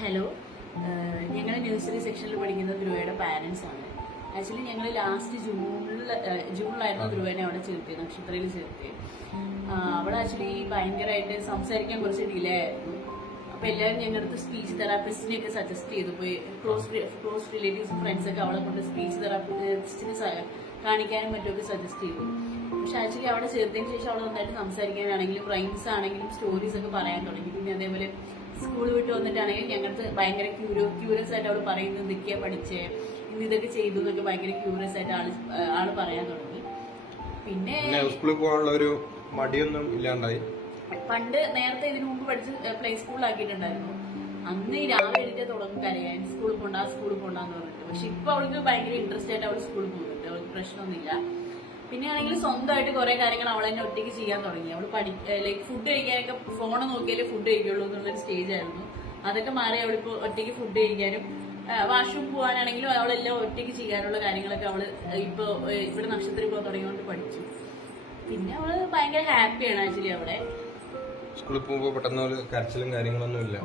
Hello, ഞങ്ങൾ nursery സെക്ഷനിൽ പഠിക്കുന്ന ധ്രുവയുടെ പാരൻസ് ആണ്. ആക്ച്വലി ഞങ്ങൾ ലാസ്റ്റ് ജൂണിലായിരുന്നു ധ്രുവനെ അവിടെ ചേർത്തിയത്, നക്ഷത്രയിൽ ചേർത്തിയത്. അവിടെ ആക്ച്വലി ഭയങ്കരമായിട്ട് സംസാരിക്കാൻ കുറച്ച് ഡിലേ ആയിരുന്നു. അപ്പൊ എല്ലാവരും ഞങ്ങളുടെ അടുത്ത് സ്പീച്ച് തെറാപ്പിസ്റ്റിനെയൊക്കെ സജസ്റ്റ് ചെയ്തു. പോയി ക്ലോസ് റിലേറ്റീവ്സും ഫ്രണ്ട്സൊക്കെ അവളെ കൊണ്ട് സ്പീച്ച് തെറാപ്പിസ്റ്റിനെ കാണിക്കാനും മറ്റുമൊക്കെ സജസ്റ്റ് ചെയ്തു. പക്ഷെ ആക്ച്വലി അവിടെ ചേർത്തതിന് ശേഷം അവൾ നന്നായിട്ട് സംസാരിക്കാനാണെങ്കിലും റൈംസ് ആണെങ്കിലും സ്റ്റോറീസ് ഒക്കെ പറയാൻ തുടങ്ങി. പിന്നെ അതേപോലെ സ്കൂൾ വിട്ട് വന്നിട്ടാണെങ്കിലും ഞങ്ങൾക്ക് ഭയങ്കര ക്യൂരിയസ് ആയിട്ട് അവൾ പറയുന്നത് ഇതൊക്കെയാ പഠിച്ചേ, ഇന്ന് ഇതൊക്കെ ചെയ്തു എന്നൊക്കെ ഭയങ്കര ക്യൂരിയസ് ആയിട്ട് ആള് പറയാൻ തുടങ്ങി. പിന്നെ സ്കൂളിൽ പോകാനുള്ള ഒരു മടിയൊന്നും ഇല്ലാണ്ടായി. പണ്ട് നേരത്തെ ഇതിനു മുമ്പ് പഠിച്ച് പ്ലേ സ്കൂളിലാക്കിയിട്ടുണ്ടായിരുന്നു. അന്ന് ഈ രാവിലെ എഴുതിയാൽ തുടങ്ങും കരയാൻ, സ്കൂളിൽ പോണ്ടാന്ന് പറഞ്ഞിട്ട്. പക്ഷെ ഇപ്പൊ അവൾക്ക് ഭയങ്കര ഇൻട്രസ്റ്റ് ആയിട്ട് അവൾ സ്കൂളിൽ പോകുന്നുണ്ട്, അവൾക്ക് പ്രശ്നമൊന്നുമില്ല. പിന്നെ ആണെങ്കിൽ സ്വന്തമായിട്ട് കുറെ കാര്യങ്ങൾ അവൾ തന്നെ ഒറ്റയ്ക്ക് ചെയ്യാൻ തുടങ്ങി. അവൾ ലൈക്ക് ഫുഡ് കഴിക്കാനൊക്കെ ഫോൺ നോക്കിയാലേ ഫുഡ് കഴിക്കുള്ളൂ എന്നുള്ളൊരു സ്റ്റേജ് ആയിരുന്നു. അതൊക്കെ മാറി അവളിപ്പോ ഒറ്റയ്ക്ക് ഫുഡ് കഴിക്കാനും വാഷ്റൂം പോകാനാണെങ്കിലും അവളെല്ലാം ഒറ്റയ്ക്ക് ചെയ്യാനുള്ള കാര്യങ്ങളൊക്കെ അവള് ഇപ്പൊ ഇവിടെ നക്ഷത്രത്തിൽ പോകാൻ തുടങ്ങിയോണ്ട് പഠിച്ചു. പിന്നെ അവള് ഭയങ്കര ഹാപ്പിയാണ് ആക്ച്വലി അവിടെ. സ്കൂളിൽ പോകുമ്പോൾ പെട്ടെന്ന് കരച്ചിലും കാര്യങ്ങളൊന്നുമില്ല.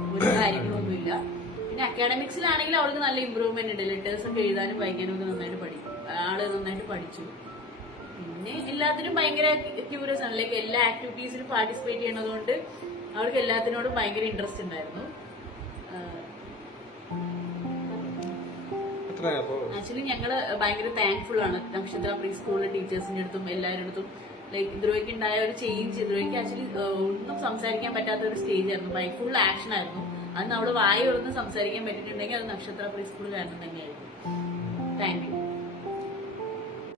പിന്നെ അക്കാഡമിക്സിലാണെങ്കിലും അവൾക്ക് നല്ല ഇമ്പ്രൂവ്മെന്റ് ഉണ്ട്. ലെറ്റേഴ്സ് ഒക്കെ എഴുതാനും വായിക്കാനും ഒക്കെ നന്നായിട്ട് പഠിച്ചു. പിന്നെ എല്ലാത്തിനും ഭയങ്കര ക്യൂരിയസ് ആണ്. ലൈക്ക് എല്ലാ ആക്ടിവിറ്റീസിലും പാർട്ടിസിപ്പേറ്റ് ചെയ്യുന്നതുകൊണ്ട് അവൾക്ക് എല്ലാത്തിനോടും ഭയങ്കര ഇൻട്രസ്റ്റ് ഉണ്ടായിരുന്നു. ആക്ച്വലി ഞങ്ങള് ഭയങ്കര താങ്ക്ഫുൾ ആണ് നക്ഷത്ര പ്രീ സ്കൂളിലെ ടീച്ചേഴ്സിന്റെ അടുത്തും എല്ലാവരുടെ അടുത്തും. ലൈക്ക് ധ്രുവയ്ക്ക് ഉണ്ടായ ഒരു ചേഞ്ച്, ധ്രുവയ്ക്ക് ആക്ച്വലി ഒന്നും സംസാരിക്കാൻ പറ്റാത്ത ഒരു സ്റ്റേജ് ആയിരുന്നു. ഫുൾ ആക്ഷൻ ആയിരുന്നു. അന്ന് അവള് വായ തുറന്ന് സംസാരിക്കാൻ പറ്റിയിട്ടുണ്ടെങ്കിൽ അത് നക്ഷത്ര പ്രീ സ്കൂൾ കാരണം തന്നെയായിരുന്നു. Thank you.